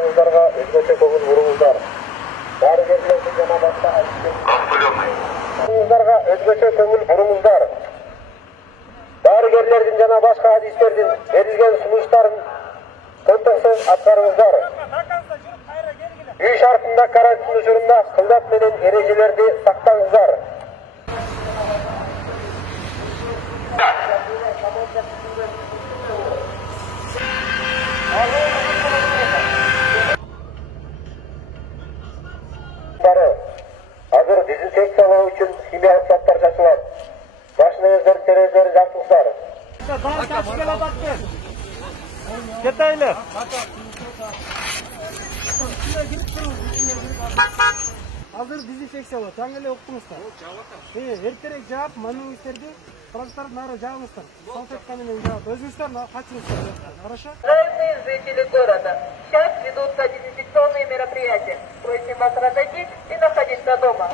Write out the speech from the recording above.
аттарыңыздарга өзгөчө көңүл буруңуздар. Дарыгерлердин жана башка аттарыңыздарга өзгөчө көңүл буруңуздар. Дарыгерлердин жана башка адистердин берилген сунуштарын контексtsiz аткарыңыздар. Үй шартында карантин учурунда кылдат менен эрежелерди сактаңыздар. Азыр дезинфекциялоо үчүн химиялык заттар чачылат. Машинаңыздардын терезелерин жапыңыздар. Кетайлы. Азыр дезинфекциялоо, таң эле уктуңуздар. Эртерээк жаап, мамиңиздерди фронттардын ары жаабыңыздар. Салфетка менен жаап, өзүңүздөр качырыңыздар. Хорошо? Уважаемые жители города, сейчас ведутся дезинфекционные мероприятия. Просим вас разойтись и находиться дома.